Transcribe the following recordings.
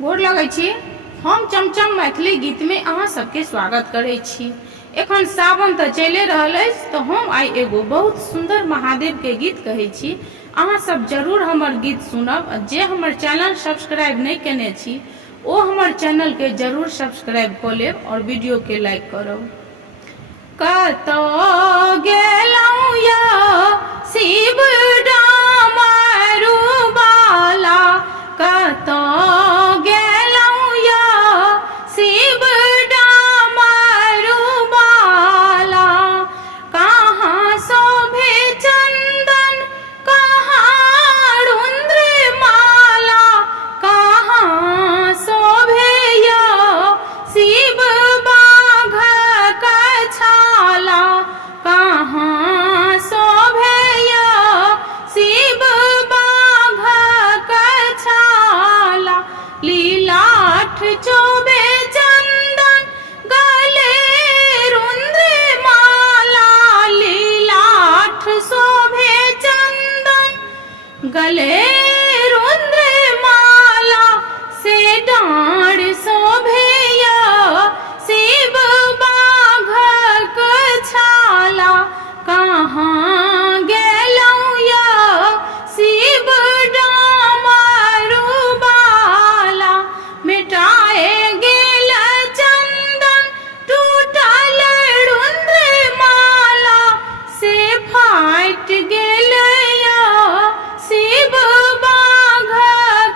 गोर लगै छी। हम चमचम मैथिली गीत में अहाँ सबके स्वागत करै छी। एखन सावन तो चले रहल अछि, तो हम आई एगो बहुत सुंदर महादेव के गीत कहै छी। अहाँ सब जरूर हमर गीत सुनब। जे हमर चैनल सब्सक्राइब नहीं केने छी ओ हमर चैनल के जरूर सब्सक्राइब कर लेब और वीडियो के लाइक करब। कतो गेलौं या शिव डामरू बाला, कतो गेलौं या शिव डामरू बाला। कहाँ शोभे चंदन कहाँ रुद्र माला, कहाँ शोभे या शिव बाघ कछाला, कहाँ शोभे या शिव बाघ कछाला। लीलाठ चोबे चंदन गले रुद्र माला, लीलाठ शोभे चंदन गले रुद्र माला। से डाँड़ शोभे या शिव बाघ कछाला, कहाँ गेलौं या शिव डामरू बाला। मिटाए गेल चंदन टूटल रुद्र माला, से फाट गेल या शिव बाघ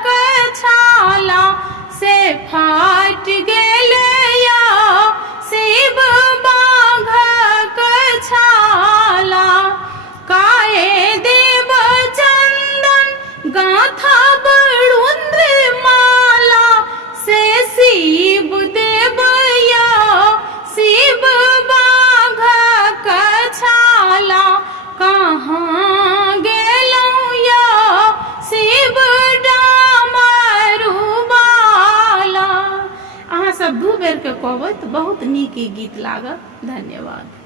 कछाला, से फाट गेल या शिव बाघ कछाला। काए देव चंदन गाथब रुद्र माला, से शिव देव या शिव बाघ कछाला। कहाँ गेलौं या शिव डामरू बाला। अहाँ सब दू बेर के कहबै तो बहुत नीक ई गीत लागत। धन्यवाद।